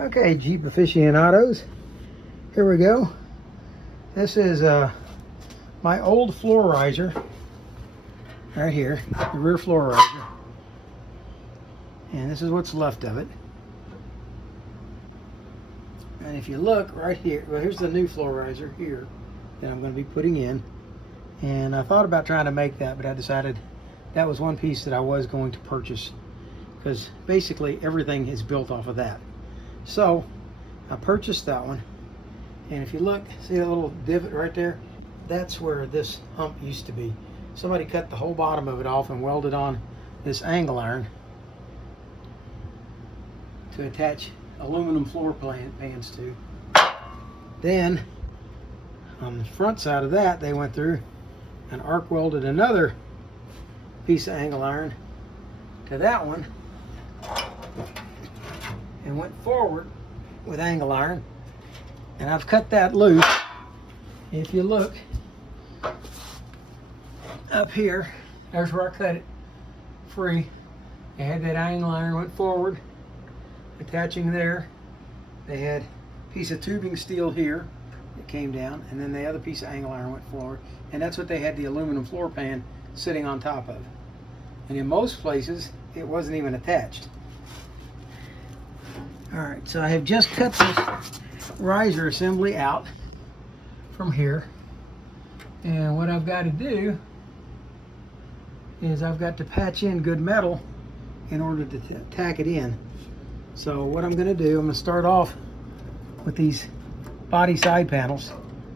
Okay, Jeep aficionados, here we go. This is my old floor riser right here, the rear floor riser, and this is what's left of it. And if you look right here, well, here's the new floor riser here that I'm going to be putting in. And I thought about trying to make that, but I decided that was one piece that I was going to purchase, because basically everything is built off of that. So I purchased that one, and if you look, see that little divot right there? That's where this hump used to be. Somebody cut the whole bottom of it off and welded on this angle iron to attach aluminum floor pans to. Then on the front side of that, they went through and arc welded another piece of angle iron to that one and went forward with angle iron, and I've cut that loose. If you look up here, there's where I cut it free. I had that angle iron went forward, attaching there. They had a piece of tubing steel here that came down, and then the other piece of angle iron went forward, and that's what they had the aluminum floor pan sitting on top of. And in most places it wasn't even attached. Alright, so I have just cut this riser assembly out from here, and what I've got to do is I've got to patch in good metal in order to tack it in. So what I'm going to do, I'm going to start off with these body side panels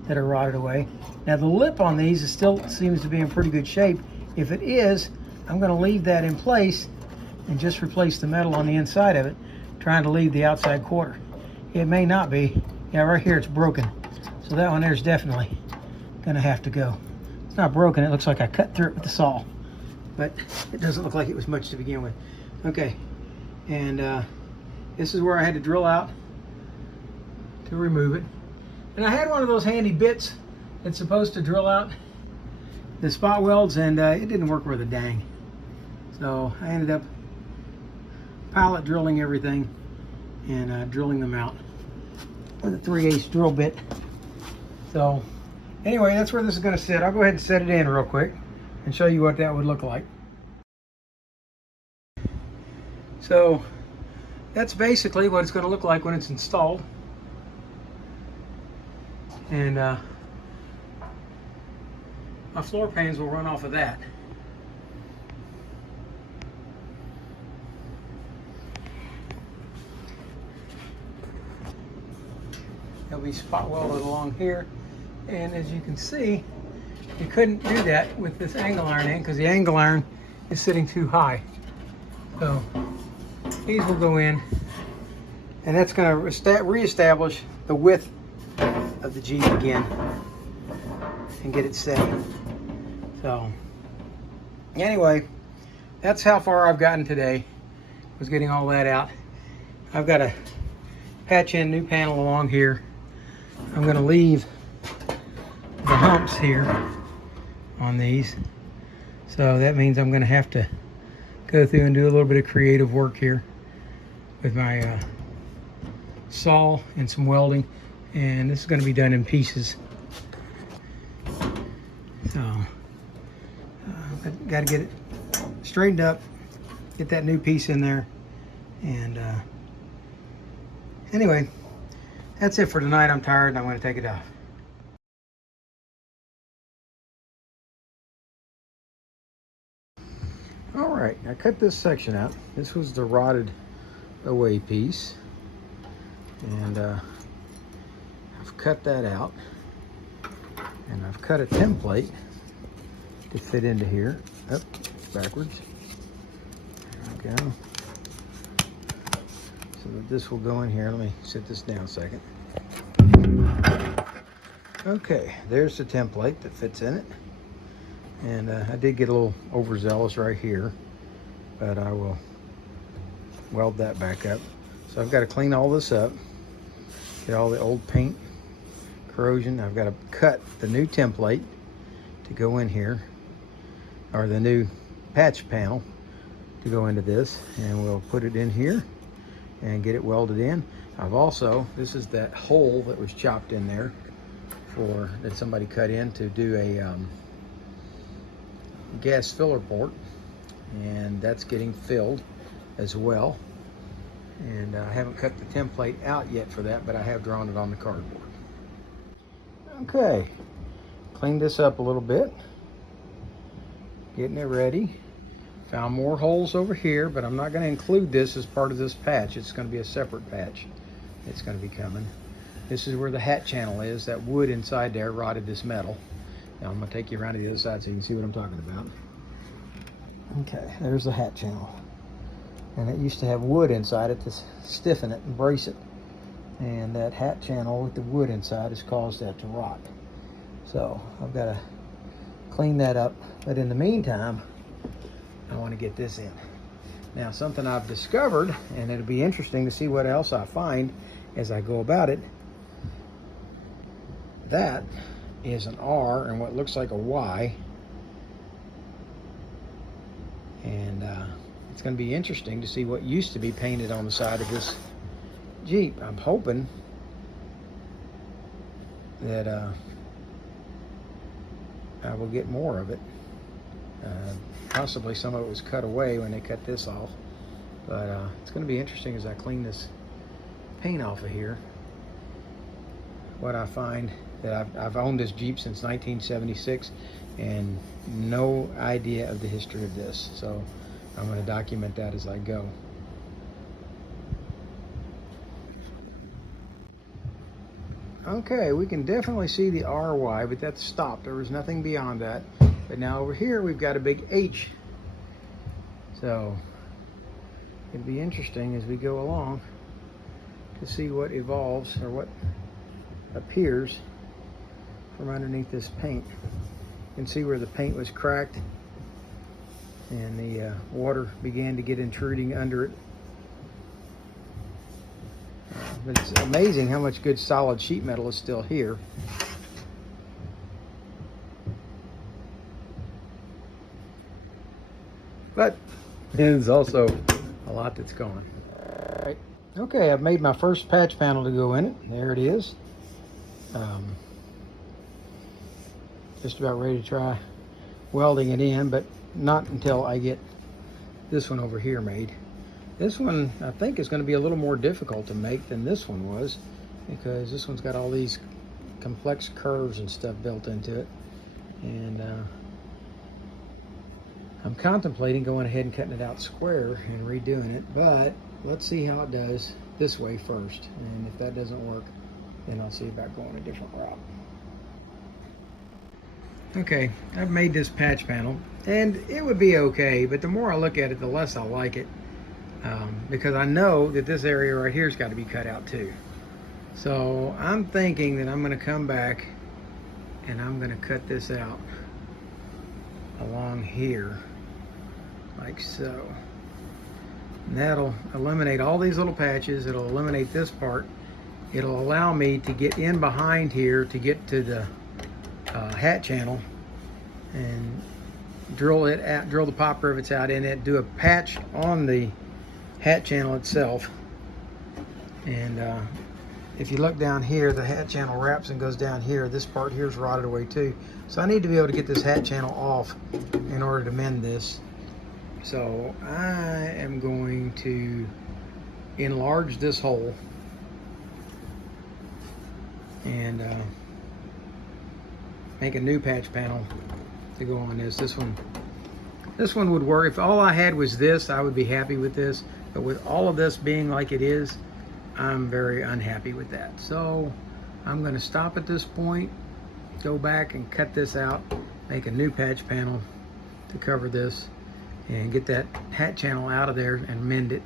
that are rotted away. Now the lip on these is still seems to be in pretty good shape. If it is, I'm going to leave that in place and just replace the metal on the inside of it, trying to leave the outside quarter. It may not be. Yeah, right here it's broken. So that one there's definitely going to have to go. It's not broken. It looks like I cut through it with the saw, but it doesn't look like it was much to begin with. Okay, and this is where I had to drill out to remove it. And I had one of those handy bits that's supposed to drill out the spot welds, and it didn't work worth a dang. So I ended up pilot drilling everything and drilling them out with a 3/8 drill bit. So anyway, that's where this is going to sit. I'll go ahead and set it in real quick and show you what that would look like. So that's basically what it's going to look like when it's installed. And my floor pans will run off of that. They'll be spot welded along here, and as you can see, you couldn't do that with this angle iron in because the angle iron is sitting too high. So these will go in, and that's going to reestablish the width of the Jeep again and get it set. So anyway, that's how far I've gotten today, was getting all that out. I've got to patch in new panel along here. I'm going to leave the humps here on these, so that means I'm going to have to go through and do a little bit of creative work here with my saw and some welding, and this is going to be done in pieces. So I've got to get it straightened up, get that new piece in there, and anyway, that's it for tonight. I'm tired and I'm going to take it off. All right, I cut this section out. This was the rotted away piece, and I've cut that out, and I've cut a template to fit into here. Up, backwards. There we go. So that this will go in here. Let me sit this down a second. Okay, there's the template that fits in it. And I did get a little overzealous right here, but I will weld that back up. So I've got to clean all this up, get all the old paint, corrosion. I've got to cut the new template to go in here, or the new patch panel to go into this, and we'll put it in here and get it welded in. I've also, this is that hole that was chopped in there that somebody cut in to do a gas filler port, and that's getting filled as well. And I haven't cut the template out yet for that, but I have drawn it on the cardboard. Okay, cleaned this up a little bit, getting it ready. Found more holes over here, but I'm not going to include this as part of this patch. It's going to be a separate patch. It's going to be coming. This is where the hat channel is. That wood inside there rotted this metal. Now I'm going to take you around to the other side so you can see what I'm talking about. Okay, there's the hat channel. And it used to have wood inside it to stiffen it and brace it. And that hat channel with the wood inside has caused that to rot. So I've got to clean that up. But in the meantime, I want to get this in. Now, something I've discovered, and it'll be interesting to see what else I find as I go about it. That is an R and what looks like a Y. And it's going to be interesting to see what used to be painted on the side of this Jeep. I'm hoping that I will get more of it. Possibly some of it was cut away when they cut this off. But it's going to be interesting as I clean this paint off of here. What I find that I've owned this Jeep since 1976 and no idea of the history of this. So I'm going to document that as I go. Okay, we can definitely see the RY, but that's stopped. There was nothing beyond that. But now over here we've got a big H. So it'll be interesting as we go along to see what evolves or what appears from underneath this paint. You can see where the paint was cracked and the water began to get intruding under it. But it's amazing how much good solid sheet metal is still here. But there's also a lot that's gone. All right. Okay, I've made my first patch panel to go in it. There it is. Just about ready to try welding it in, but not until I get this one over here made. This one I think is going to be a little more difficult to make than this one was, because this one's got all these complex curves and stuff built into it. And I'm contemplating going ahead and cutting it out square and redoing it, but let's see how it does this way first. And if that doesn't work, then I'll see about going a different route. Okay, I've made this patch panel, and it would be okay, but the more I look at it, the less I like it, because I know that this area right here has got to be cut out too. So I'm thinking that I'm going to come back and I'm going to cut this out along here, like so. And that'll eliminate all these little patches. It'll eliminate this part. It'll allow me to get in behind here to get to the hat channel and drill the pop rivets out in it, do a patch on the hat channel itself. And if you look down here, the hat channel wraps and goes down here. This part here is rotted away too. So I need to be able to get this hat channel off in order to mend this. So I am going to enlarge this hole and make a new patch panel to go on this. This one would work. If all I had was this, I would be happy with this. But with all of this being like it is, I'm very unhappy with that. So I'm going to stop at this point, go back and cut this out, make a new patch panel to cover this, and get that hat channel out of there and mend it,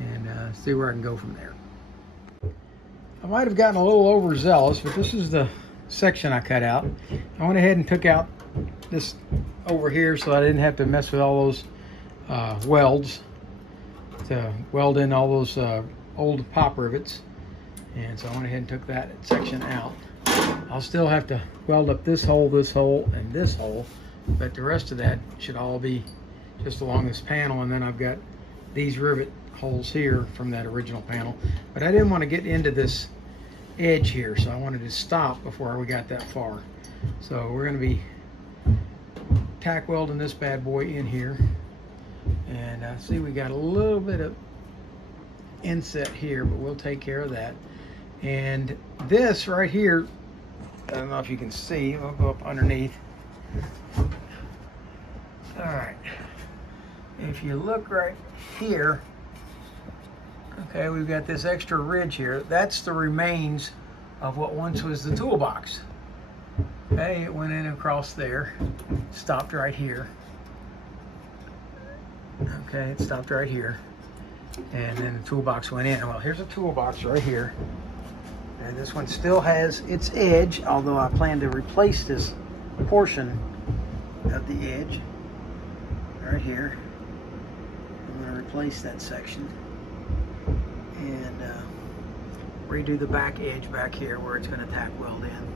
and see where I can go from there. I might have gotten a little overzealous, but this is the section I cut out. I went ahead and took out this over here so I didn't have to mess with all those welds to weld in all those old pop rivets. And so I went ahead and took that section out. I'll still have to weld up this hole, and this hole, but the rest of that should all be just along this panel. And then I've got these rivet holes here from that original panel, but I didn't want to get into this edge here, so I wanted to stop before we got that far. So we're going to be tack welding this bad boy in here, and see, we got a little bit of inset here, but we'll take care of that. And this right here, I don't know if you can see, I'll go up underneath. All right, if you look right here, okay, we've got this extra ridge here. That's the remains of what once was the toolbox. Okay, it went in across there, stopped right here. Okay, it stopped right here, and then the toolbox went in. Well, here's a toolbox right here, and this one still has its edge, although I plan to replace this portion of the edge right here. I'm going to replace that section and redo the back edge back here where it's going to tack weld in.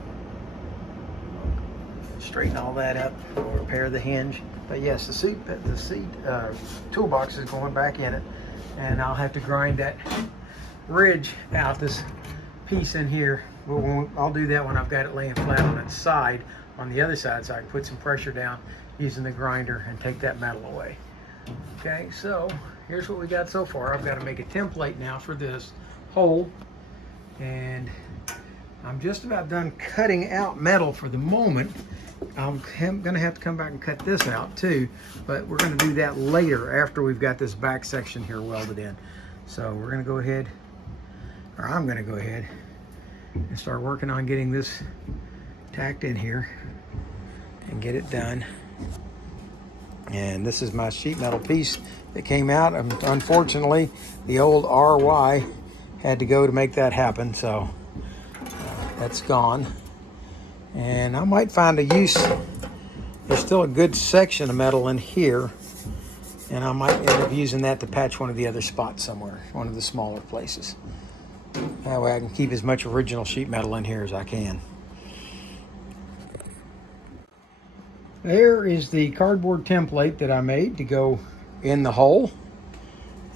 Straighten all that up, repair the hinge. But yes, the toolbox is going back in it, and I'll have to grind that ridge out, this piece in here. But I'll do that when I've got it laying flat on its side, on the other side, so I can put some pressure down using the grinder and take that metal away. Okay, so here's what we got so far. I've got to make a template now for this hole, and I'm just about done cutting out metal for the moment. I'm gonna have to come back and cut this out too, but we're gonna do that later after we've got this back section here welded in. So we're gonna go ahead, or I'm gonna go ahead and start working on getting this tacked in here and get it done. And this is my sheet metal piece that came out. Unfortunately, the old RY had to go to make that happen, so that's gone. And I might find a use. There's still a good section of metal in here, and I might end up using that to patch one of the other spots somewhere, one of the smaller places. That way I can keep as much original sheet metal in here as I can. There is the cardboard template that I made to go in the hole,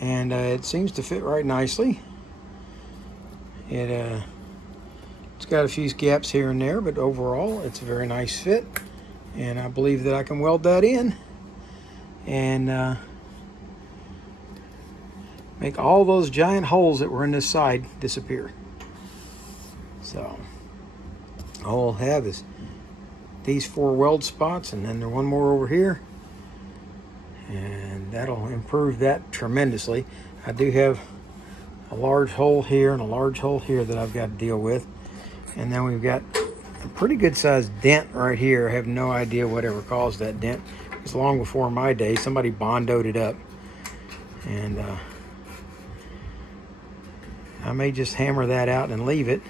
and it seems to fit right nicely. It's got a few gaps here and there, but overall it's a very nice fit, and I believe that I can weld that in and make all those giant holes that were in this side disappear. So all I'll have is these 4 weld spots, and then there's one more over here, and that'll improve that tremendously. I do have a large hole here and a large hole here that I've got to deal with. And then we've got a pretty good sized dent right here. I have no idea whatever caused that dent. It was long before my day. Somebody bondoed it up. And I may just hammer that out and leave it,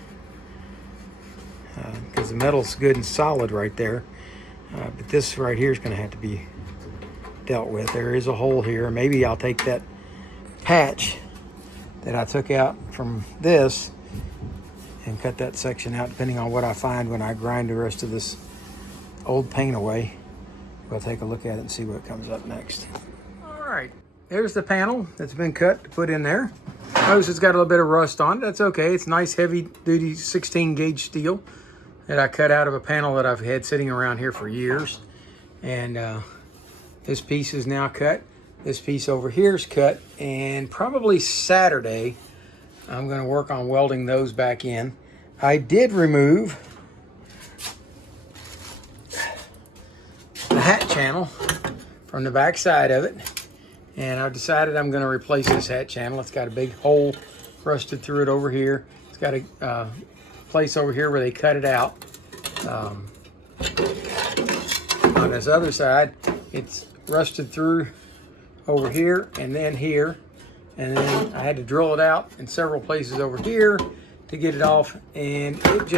because the metal's good and solid right there. But this right here is going to have to be dealt with. There is a hole here. Maybe I'll take that patch that I took out from this and cut that section out, depending on what I find when I grind the rest of this old paint away. We'll take a look at it and see what comes up next. All right, there's the panel that's been cut to put in there. Notice it's got a little bit of rust on it. That's okay. It's nice heavy duty 16 gauge steel that I cut out of a panel that I've had sitting around here for years. And this piece is now cut. This piece over here is cut, and probably Saturday I'm going to work on welding those back in. I did remove the hat channel from the back side of it, and I've decided I'm going to replace this hat channel. It's got a big hole rusted through it over here. It's got a place over here where they cut it out. On this other side, it's rusted through over here and then here. And then I had to drill it out in several places over here to get it off. And and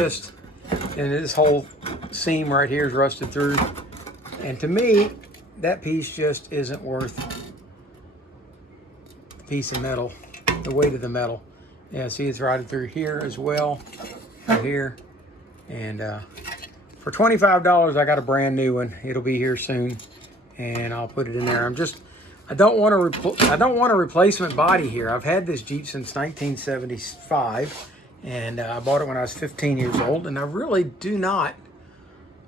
this whole seam right here is rusted through. And to me, that piece just isn't worth the piece of metal, the weight of the metal. Yeah, see, it's rotted through here as well, right here. And for $25, I got a brand new one. It'll be here soon, and I'll put it in there. I don't want a replacement body here. I've had this Jeep since 1975, and I bought it when I was 15 years old, and I really do not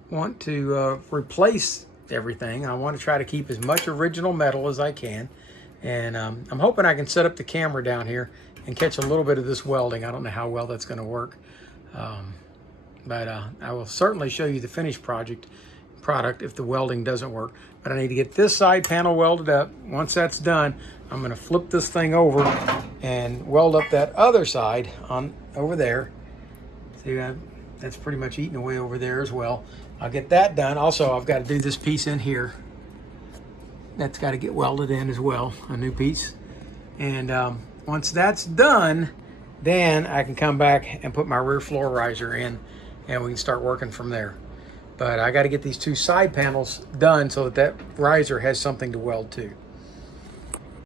want to replace everything. I want to try to keep as much original metal as I can, and I'm hoping I can set up the camera down here and catch a little bit of this welding. I don't know how well that's going to work, but I will certainly show you the finished product if the welding doesn't work. But I need to get this side panel welded up. Once that's done, I'm going to flip this thing over and weld up that other side on over there. See, that's pretty much eating away over there as well. I'll get that done. Also, I've got to do this piece in here. That's got to get welded in as well, a new piece. And once that's done, then I can come back and put my rear floor riser in, and we can start working from there. But I got to get these two side panels done so that riser has something to weld to.